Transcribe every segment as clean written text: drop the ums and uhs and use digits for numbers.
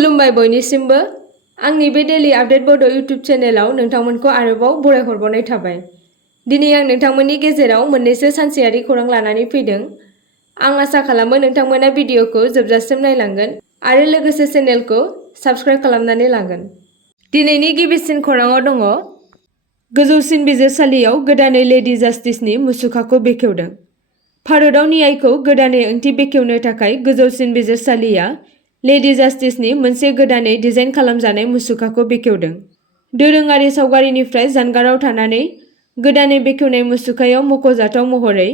खुलुमबाय बयनिसिमबो आंनि बे डेली आपडेट बड' इउट्युब चेनेलाव नोंथांमोनखौ आरोबाव बरायहरबावनाय थाबाय। दिनै आं नोंथांमोननि गेजेराव मोननैसो सानसेयारि खौरां लानानै फैदों। आं आसा खालामो नोंथांमोना भिडिअखौ जोबजासिम नायलांगोन आरो लोगोसे चेनेलखौ साबस्क्राइब खालामनानै लागोन। दिनैनि गिबिसिन खौराङाव दङ गोजौसिन बिजिरसालियाव गोदानै लेडि जास्टिसनि मुसुखाखौ बेखेवदों। भारताव न्यायखौ गोदानै ओंथि बेखेवनो थाखाय गोजौसिन बिजिरसालिया लेडि जास्टिसनि मोनसे गोदानै डिजाइन खालामजानाय मुसुखाखौ बेखेवदों। दोरोङारि सावगारिनिफ्राय जानगाराव थानानै गोदानै बेखेवनाय मुसुखायाव मख'जाथाव महरै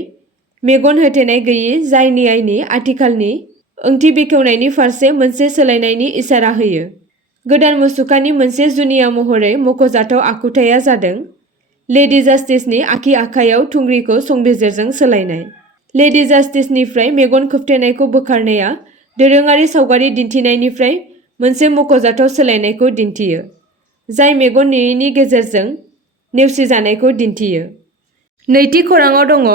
मेगन होथेनाय गैयै जाय न्यायनि आथिखालनि ओंथि बेखेवनायनि फारसे मोनसे सोलायनायनि इसारा होयो। गोदान मुसुखानि मोनसे जुनिया महरै मख'जाथाव आखुथाया जादों लेडि जास्टिसनि आगसि आखायाव थुंग्रिखौ संबिजिरजों सोलायनाय। लेडि जास्टिसनिफ्राय मेगन खोबथेनायखौ बोखारनाया दोरोङारि सावगारि दिन्थिनायनिफ्राय मोनसे मख'जाथाव सोलायनायखौ दिन्थियो, जाय मेगन नुयैनि गेजेरजों नेवसिजानायखौ दिन्थियो। नैथि खौराङाव दङ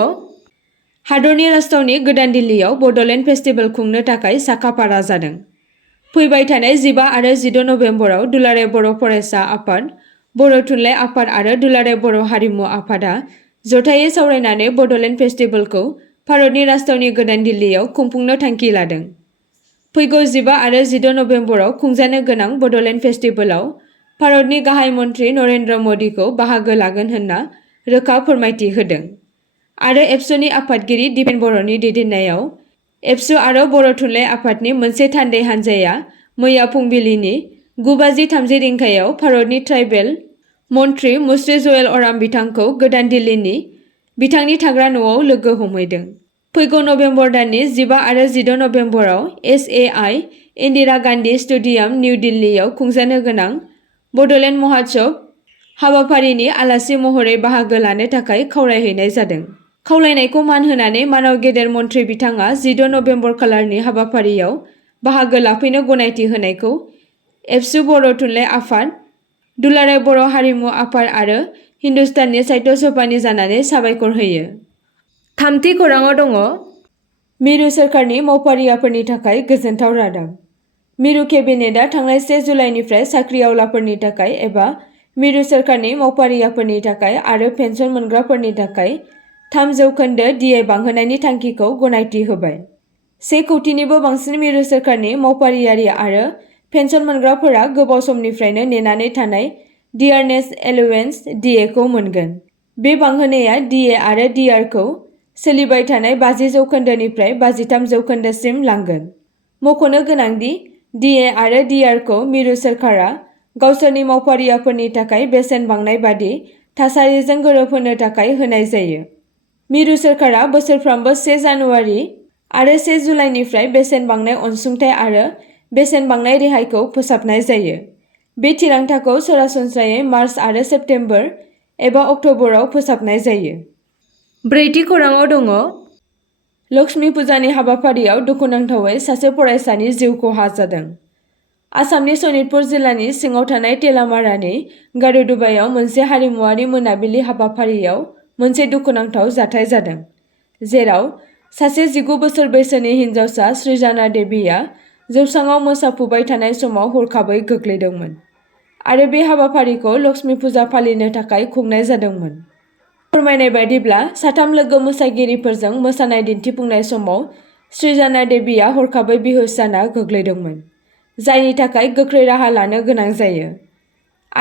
हादरनि राजथावनि गोदान दिल्लीयाव बड'लेण्ड फेस्टिभेल खुंनो थाखाय साखाफारा जादों। फैबाय थानाय 15 आरो 16 नभेम्बराव दुलाराय बर' फरायसा आफाद, बर' थुनलाइ आफाद आरो दुलाराय बर' हारिमु आफादआ जथायै सावरायनानै बड'लेण्ड फेस्टिभेलखौ भारतनि राजथावनि गोदान दिल्लीयाव खुंफुंनो थांखि लादों। फैगौ 15 आरो 16 नभेम्बराव खुंजानो गोनां बड'लेण्ड फेस्टिभेलाव भारतनि गाहाय मन्थ्रि नरेन्द्र मदिखौ बाहागो लागोन होनना रोखा फोरमायथि होदों आरो एबसुनि आफादगिरि दिपेन बर'नि दैदेननायाव एबसु आरो बर' थुनलाइ आफादनि मोनसे थान्दै हान्जाया मैया फुंबिलिनि 9:30 रिंगायाव भारतनि ट्राइबेल मन्थ्रि मुश्री जुएल अराम बिथांखौ गोदान दिल्लीनि बिथांनि थाग्रा न'आव लोगो हमहैदों। फैगौ नभेम्बर दाननि 15 आरो 16 नभेम्बराव SAI Indira Gandhi stadium new दिल्लीयाव खुंजानो गोनां बड'लेण्ड महोत्सव हाबाफारिनि आलासि महरै बाहागो लानो थाखाय खावलायहैनाय जादों। खावलायनायखौ मान होनानै मानाव गेदेर मन्थ्रि बिथाङा 16 नभेम्बर खालारनि हाबाफारियाव बाहागो लाफैनो गनायथि होनायखौ एबसु बर' थुनलाइ आफाद, दुलाराय बर' हारिमु आफाद आरो हिन्दुस्ताननि साहित्य सभानि जानानै साबायखर होयो। थामथि खौराङाव दङ मिरु सोरखारनि मावफारियाफोरनि थाखाय गोजोनथाव रादाब। मिरु केबिनेटआ थांनाय 1 जुलाइनिफ्राय साख्रि आवलाफोरनि थाखाय एबा मिरु सोरखारनि मावफारियाफोरनि थाखाय आरो पेन्सन मोनग्राफोरनि थाखाय 3% DA बांहोनायनि थांखिखौ गनायथि होबाय। 1 कौटिनिबो बांसिन मिरु सोरखारनि मावफारियारि आरो पेन्सन मोनग्राफोरा गोबाव समनिफ्रायनो नेनानै थानाय डियारनेस एलाउवेन्स DA खौ मोनगोन। बे बांहोनाया DA आरो DR खौ सोलिबाय थानाय 50% निफ्राय 53% लांगोन। मख'नो गोनांदि DA आरो DR खौ मिरु सोरखारा गावसोरनि मावफारियाफोरनि थाखाय बेसेन बांनाय बादि थासारिजों गोरोबहोनो थाखाय होनाय जायो। मिरु सोरखारा बोसोरफ्रोमबो 1 जानुवारि आरो 1 जुलाइनिफ्राय बेसेन बांनाय अनसुंथाइ आरो बेसेन बांनाय रेहायखौ फोसाबनाय जायो। बे थिरांथाखौ सरासनस्रायै मार्च आरो सेप्तेम्बर एबा अक्ट'बराव फोसाबनाय जायो। ब्रैथि खौराङाव दङ लक्ष्मी फुजानि हाबाफारियाव दुखुनांथावै सासे फरायसानि जिउ खहा जादों। आसामनि सनितपुर जिल्लानि सिङाव थानाय तेलामारानि गारुडुबायाव मोनसे हारिमुआरि मोनाबिलि हाबाफारियाव मोनसे दुखुनांथाव जाथाय जादों, जेराव सासे 19 बोसोर बैसोनि हिनजावसा सृजाना देवीआ जौसाङाव मोसाफुबाय थानाय समाव हरखाबै गोग्लैदोंमोन आरो बे हाबाफारिखौ लक्ष्मी फुजा फालिनो थाखाय खुंनाय जादोंमोन। फोरमायनाय बायदिब्ला 3 लोगो मोसागिरिफोरजों मोसानाय दिन्थिफुंनाय समाव सृजाना देवीआ हरखाबै बेहुस जाना गोग्लैदोंमोन, जायनि थाखाय गोख्रै राहा लानो गोनां जायो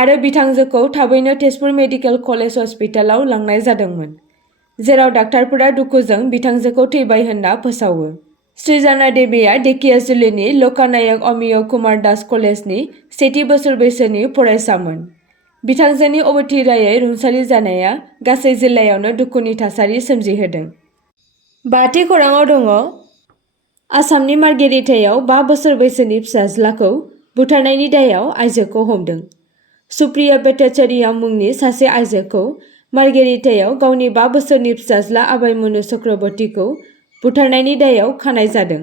आरो बिथांजोखौ थाबैनो तेजपुर मेडिकेल कलेज हस्पिटालाव लांनाय जादोंमोन, जेराव डाक्टारफोरा दुखुजों बिथांजोखौ थैबाय होनना फोसावो। सृजाना देवीआ धेकियाजुलिनि लकानायक अमिय कुमार दास कलेजनि 7थि बोसोर बैसोनि फरायसामोन। बिथांजोनि अबथिरायै रुंसारि जानाया गासै जिल्लायावनो दुखुनि थासारि सोमजिहोदों। बाथि खौराङाव दङ आसामनि मार्गेरिटायाव 5 बोसोर बैसोनि फिसाज्लाखौ बुथारनायनि दायआव आइजोखौ हमदों। सुप्रिया भट्टाचार्य मुंनि सासे आइजोखौ मार्गेरिटायाव गावनि 5 बोसोरनि फिसाज्ला आबायमुनु चक्रवर्तीखौ बुथारनायनि दायआव खानाय जादों।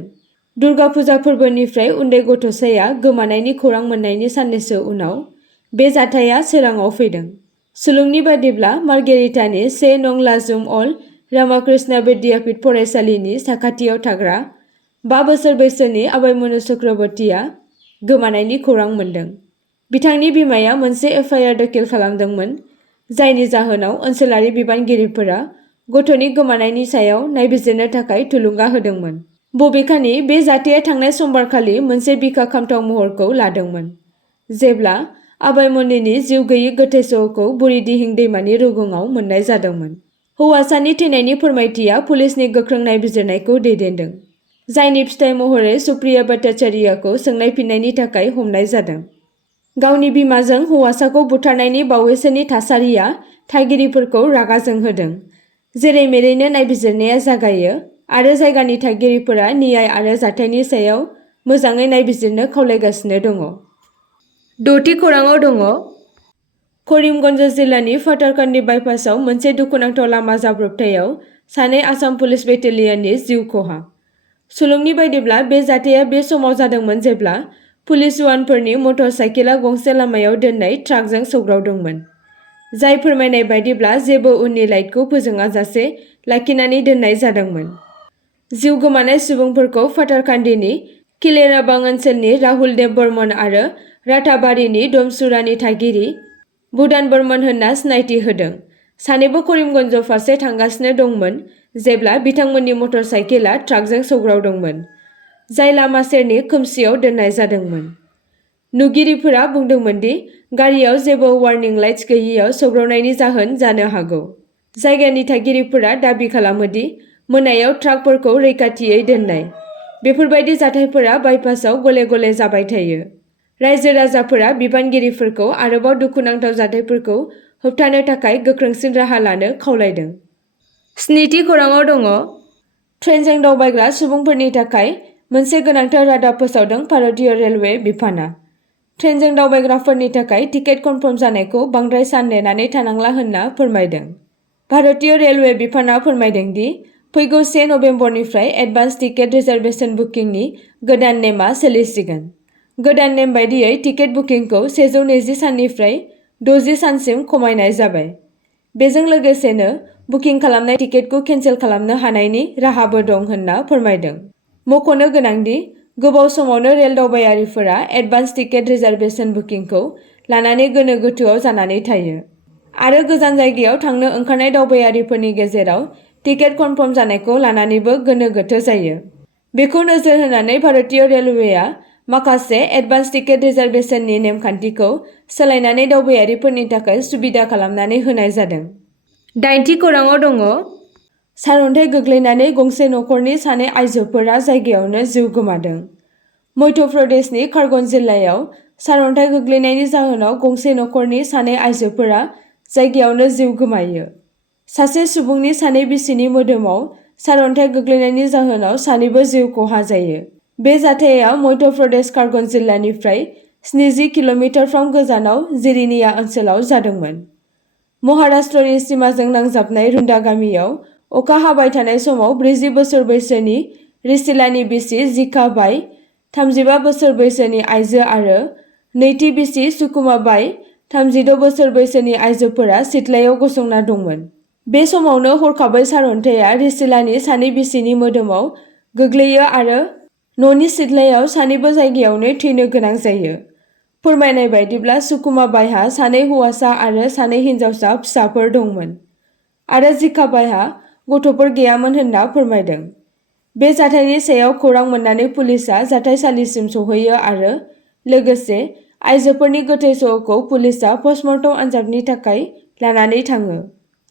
दुर्गा फुजा फोरबोनिफ्राय उन्दै गथ'साया गोमानायनि खौरां मोननायनि साननैसो उनाव बे जाथाया सोराङाव फैदों। सुलुंनि बादिब्ला मार्गेरिटानि 1 नं लाजुम अल रामाकृष्ण विद्यापीठ फरायसालिनि साखाथियाव थाग्रा 5 बोसोर बैसोनि आबायमुनु चक्रवर्तीया गोमानायनि खौरां मोन्दों। बिथांनि बिमाया मोनसे एफआइआर दाखिल खालामदोंमोन, जायनि जाहोनाव ओनसोलारि बिबानगिरिफोरा गथ'नि गोमानायनि सायाव नायबिजिरनो थाखाय थुलुंगा होदोंमोन। बबेखानि बे जाथाया थांनाय समबारखालि मोनसे बिखा खामथाव महरखौ लादोंमोन, जेब्ला आबायमनिनि जिउ गैयै गोथै सह'खौ बुरिदिहिं दैमानि रुगुङाव मोननाय जादोंमोन। हौवासानि थैनायनि फोरमायथिया पुलिसनि गोख्रों नायबिजिरनायखौ दैदेनदों, जायनि फिथाय महरै सुप्रिया भट्टाचार्यखौ सोंनाय-फिननायनि थाखाय हमनाय जादों। गावनि बिमाजों हौवासाखौ बुथारनायनि बावैसोनि थासारिया थागिरिफोरखौ रागा जोंहोदों। जेरै-मेरैनो नायबिजिरनाया जागायो आरो जायगानि थागिरिफोरा न्याय आरो जाथायनि सायाव मोजाङै नायबिजिरनो खावलायगासिनो दङ। द'थि खौरांआव दङ। करिमगन्ज जिल्लानि फाटारकान्दी बाइपासआव मोनसे दुखुनांथाव लामा जाब्रबथायाव सानै आसाम पुलिस बेटेलियननि जिउ खहा। सुलुंनि बायदिब्ला बे जाथाया बे समाव जादोंमोन जेब्ला पुलिस जवानफोरनि मटर साइकेलआ गंसे लामायाव दोननाय ट्राकजों सौग्रावदोंमोन, जाय फोरमायनाय बायदिब्ला जेबो उननि लाइटखौ फोजोङाजासे लाखिनानै दोननाय जादोंमोन। जिउ गोमानाय सुबुंफोरखौ फाटारकान्दीनि किलेराबां ओनसोलनि राहुल देब बर्मन आरो राताबारिनि डमसुरानि थागिरि भुदान बर्मन होनना सिनायथि होदों। सानैबो करिमगन्ज फारसे थांगासिनो दंमोन जेब्ला बिथांमोननि मटर साइकेलआ ट्राकजों सौग्रावदोंमोन, जाय लामा सेरनि खोमसियाव दोननाय जादोंमोन। नुगिरिफोरा बुंदोंमोन दि गारियाव जेबो वार्निं लाइट्स गैयैयाव सौग्रावनायनि जाहोन जानो हागौ। जायगानि थागिरिफोरा दाबि खालामो दि मोनायाव ट्राकफोरखौ रैखाथियै दोननाय बेफोरबायदि जाथायफोरा बाइपासआव गले-गले जाबाय थायो। रायजो-राजाफोरा बिबानगिरिफोरखौ आरोबाव दुखुनांथाव जाथायफोरखौ होबथानो थाखाय गोख्रोंसिन राहा लानो खावलायदों। स्निथि खौरांआव दङ। ट्रेनजों दावबायग्रा सुबुंफोरनि थाखाय मोनसे गोनांथार रादाब फोसावदों भारतीय रेलवे बिफानआ। ट्रेनजों दावबायग्राफोरनि थाखाय टिकेट कनफार्म जानायखौ बांद्राय सान नेनानै थानांला होनना फोरमायदों। भारतीय रेलवे बिफानआ फोरमायदों दि फैगौ 1 नबेम्बरनिफ्राय एडभान्स टिकेट रिजार्भेशन बुकिंनि गोदान नेमआ सोलिसिगोन। गोदान नेम बायदियै टिकेट बुकिंखौ 120 साननिफ्राय 60 सानसिम खमायनाय जाबाय। बेजों लोगोसेनो बुकिं खालामनाय टिकेटखौ केन्सेल खालामनो हानायनि राहाबो दं होनना फोरमायदों। मख'नो गोनांदि गोबाव समावनो रेल दावबायारिफोरा एडभान्स टिकेट रिजार्भेशन बुकिंखौ लानानै गोनो-गोथोआव जानानै थायो आरो गोजान जायगायाव थांनो ओंखारनाय दावबायारिफोरनि गेजेराव टिकेट कनफार्म जानायखौ लानानैबो गोनो-गोथो जायो। बेखौ नोजोर होनानै भारतीय रेलवेआ माखासे एडभान्स टिकेट रिजार्भेशननि नेमखान्थिखौ सोलायनानै दावबायारिफोरनि थाखाय सुबिदा खालामनानै होनाय जादों। दाइनथि खौरांआव दङ। सारअन्थाइ गोग्लैनानै गंसे नखरनि सानै आइजोफोरा जायगायावनो जिउ गोमादों। मध्य प्रदेशनि खरगन जिल्लायाव सारअन्थाइ गोग्लैनायनि जाहोनाव गंसे नखरनि सानै आइजोफोरा जायगायावनो जिउ गोमायो। सासे सुबुंनि सानै बिसिनि मोदोमाव सारअन्थाइ गोग्लैनायनि जाहोनाव सानैबो जिउ खहा जायो। बे जाथाया मध्य प्रदेश खरगन जिल्लानिफ्राय 70 किल'मिटारफ्राम गोजानाव जिरिनिया ओनसोलाव जादोंमोन। महाराष्ट्रनि सिमाजों नांजाबनाय रुन्दा गामियाव अखा हाबाय थानाय समाव 40 बोसोर बैसोनि रिसिलानि बिसि जिखा बाई, 35 बोसोर बैसोनि आइजो आरो नैथि बिसि सुकुमा बाई, 36 बोसोर बैसोनि आइजोफोरा सिथ्लायाव गसंना दंमोन। बे समावनो हरखाबै सारअन्थाइआ रिसिलानि सानै बिसिनि मोदोमाव गोग्लैयो आरो न'नि सिथ्लायाव सानैबो जायगायावनो थैनो गोनां जायो। फोरमायनाय बायदिब्ला सुकुमा बाईहा सानै हौवासा आरो सानै हिनजावसा फिसाफोर दंमोन आरो जिखा बाईहा गथ'फोर गैयामोन होनना फोरमायदों। बे जाथायनि सायाव खौरां मोननानै पुलिसआ जाथायसालिसिम सौहैयो आरो लोगोसे आइजोफोरनि गोथै सह'खौ पुलिसआ पस्टमर्टम आनजादनि थाखाय लानानै थाङो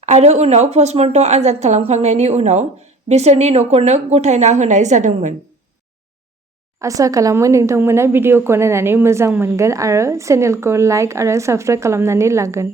आरो उनाव पस्टमर्टम आनजाद खालामखांनायनि उनाव बिसोरनि नखरनो गथायना होनाय जादोंमोन। आसा खालामो नोंथांमोना भिडिअखौ नायनानै मोजां मोनगोन आरो चेनेलखौ लाइक आरो साबस्क्राइब खालामनानै लागोन।